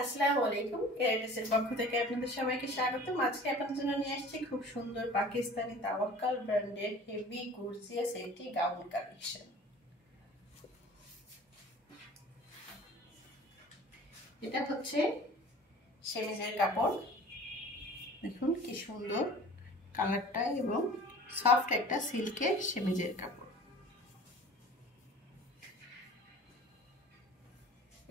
আসসালামু আলাইকুম। ক্যারেটেসের পক্ষ থেকে আপনাদের সবাইকে স্বাগতম। আজকে আপনাদের জন্য নিয়ে আসছি খুব সুন্দর পাকিস্তানি তাওয়াক্কাল ব্র্যান্ডের হেভি গর্জিয়াস একটি গাউন কালেকশন। এটা হচ্ছে সেমিজের কাপড়, দেখুন কি সুন্দর কালারটা এবং সফট একটা সিল্কের সেমিজের কাপড়।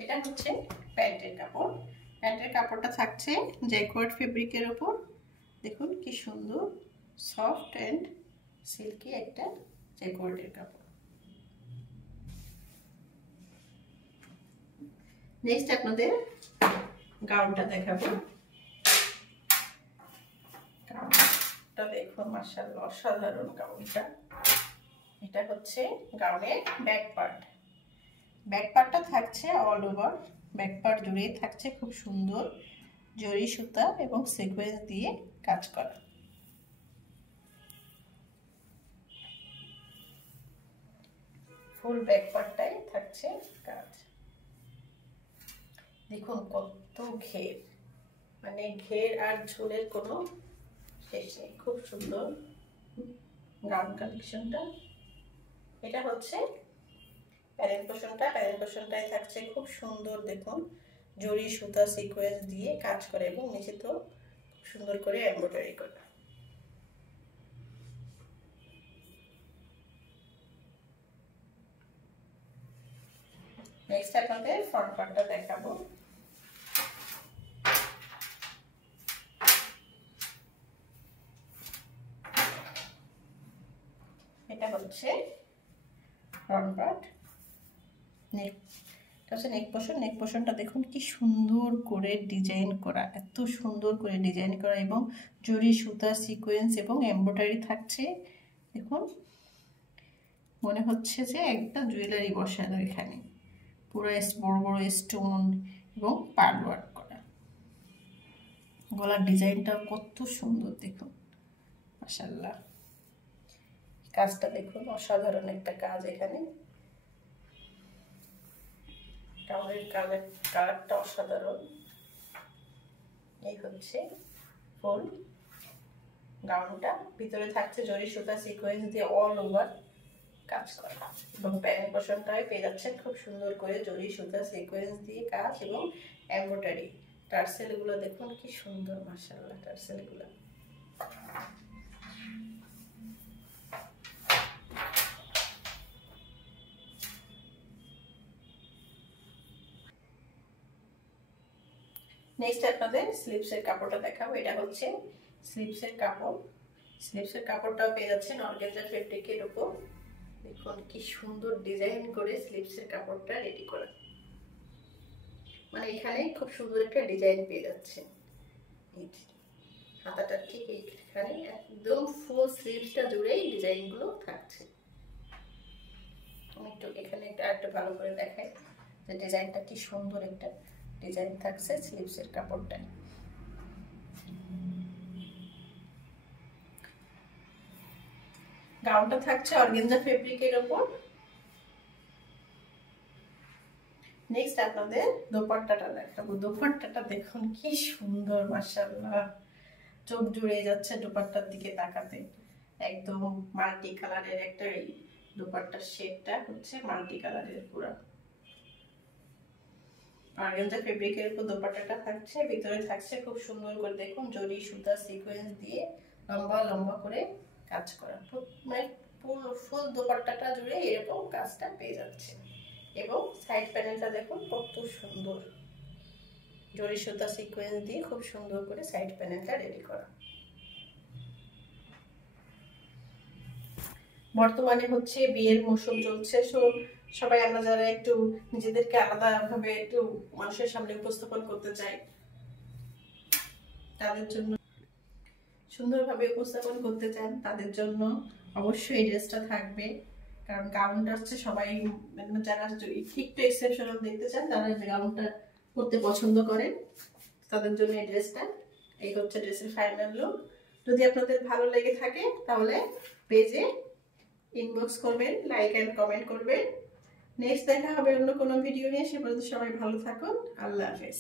এটা হচ্ছে প্যান্টের কাপড়। প্যান্টের কাপড়টা থাকছে জ্যাকওয়ার্ড ফেব্রিকের উপর, দেখুন কি সুন্দর সফট এন্ড সিল্কি একটা জ্যাকওয়ার্ডের কাপড়। নেক্সট আপনাদের গাউনটা দেখাবো। গাউনটা দেখুন মাশাআল্লাহ অসাধারণ গাউনটা। এটা হচ্ছে গাউনের ব্যাক পার্ট। ব্যাক পার্টটা থাকছে অল ওভার, ব্যাক পার্ট জুড়েই থাকছে খুব সুন্দর জরি সুতা এবং সিকোয়েন্স দিয়ে কাজ করা। ফুল ব্যাক পার্টটাই থাকছে কাজ। দেখুন কত ঘের, মানে ঘের আর ঝোলের কোনো শেষ নেই। খুব সুন্দর গাউন কালেকশনটা। এটা হচ্ছে প্যানেল পোর্শনটা। প্যানেল পোর্শনটাই থাকছে খুব সুন্দর, দেখুন জরি সুতা সিকোয়েন্স দিয়ে কাজ করে এবং নিচে তো খুব সুন্দর করে এমব্রয়ডারি করা। নেক্সট আপনাদের ফ্রন্ট পার্টটা দেখাবো। এটা হচ্ছে front part. Neck portion. Neck পোর্শনটা দেখুন কি সুন্দর করে ডিজাইন করা, এত সুন্দর করে ডিজাইন করা এবং জরি সুতা সিকোয়েন্স এবং এমব্রয়ডারি থাকছে। দেখুন মনে হচ্ছে যে একটা জুয়েলারি বসানো এখানে, পুরো বড় বড় স্টোন এবং পার্ল ওয়ার্ক করা। গলার ডিজাইনটা কত সুন্দর, দেখুন মাশাআল্লাহ। কাজটা দেখুন অসাধারণ একটা কাজ এখানে। গাউনের কালারটা অসাধারণ। এই হচ্ছে ফুল গাউনটা। ভিতরে থাকছে জরি সুতা সিকোয়েন্স দিয়ে অল ওভার কাজ করা এবং প্যানেল পোর্শনটায় পেয়ে যাচ্ছেন খুব সুন্দর করে জরি সুতা সিকোয়েন্স দিয়ে কাজ এবং এমব্রয়ডারি। টার্সেলগুলো দেখুন কি সুন্দর মাশাআল্লাহ টার্সেলগুলো। নেক্সট আপনাদের স্লিপসের কাপড়টা দেখাবো। এটা হচ্ছে স্লিপসের কাপড়। স্লিপসের কাপড়টাও পেয়ে যাচ্ছেন অর্গানজা ফেব্রিকের উপর। দেখুন কি সুন্দর ডিজাইন করে স্লিপসের কাপড়টা রেডি করা, মানে এখানে খুব সুন্দর একটা ডিজাইন পেয়ে যাচ্ছেন। হাতাটা ঠিক এইখানে একদম ফুল স্লিভসটা জুড়েই ডিজাইনগুলো থাকছে। আমি একটু এখানে একটু ভালো করে দেখাই যে ডিজাইনটা কি সুন্দর একটা ডিজাইন থাকছে স্লিভসের কাপড়টায়। গাউনটা থাকছে অর্গানজা ফেব্রিকের উপর। নেক্সট আপনাদের দোপাট্টাটা দেখাবো। দোপাট্টাটা দেখুন কি সুন্দর মাশাআল্লাহ, চোখ জুড়ে যাচ্ছে দোপাট্টার দিকে তাকাতে। একদম মাল্টি কালারের একটা দোপাট্টার শেডটা হচ্ছে মাল্টি কালারের পুরো। অর্গানজা ফেব্রিকের উপর দোপাট্টাটা থাকছে, ভিতরে থাকছে খুব সুন্দর করে দেখুন জরি সুতা সিকোয়েন্স দিয়ে লম্বা লম্বা করে কাজ করা। মানে ফুল দোপাট্টাটা জুড়ে এরকম কাজটা পেয়ে যাচ্ছে এবং সাইড প্যানেলটা দেখুন কত সুন্দর জরি সুতা সিকোয়েন্স দিয়ে খুব সুন্দর করে সাইড প্যানেলটা রেডি করা। বর্তমানে হচ্ছে বিয়ের মৌসুম চলছে, সবাই আমরা যারা একটু নিজেদেরকে আলাদা ভাবে একটু মানুষের সামনে উপস্থাপন করতে চাই, তাদের জন্য সুন্দরভাবে উপস্থাপন করতে চান, তাদের জন্য অবশ্যই এই ড্রেসটা থাকবে। কারণ গাউনটা হচ্ছে সবাই যারা একটু এক্সেপশনাল দেখতে চান, তারা গাউনটা করতে পছন্দ করেন, তাদের জন্য এই ড্রেসটা। এই হচ্ছে ড্রেসের ফাইনাল লুক। যদি আপনাদের ভালো লেগে থাকে তাহলে পেজে ইনবক্স করবেন, লাইক এন্ড কমেন্ট করবেন। নেক্সট দেখা হবে অন্য কোনো ভিডিও নিয়ে। সে পর্যন্ত সবাই ভালো থাকুন। আল্লাহ হাফেজ।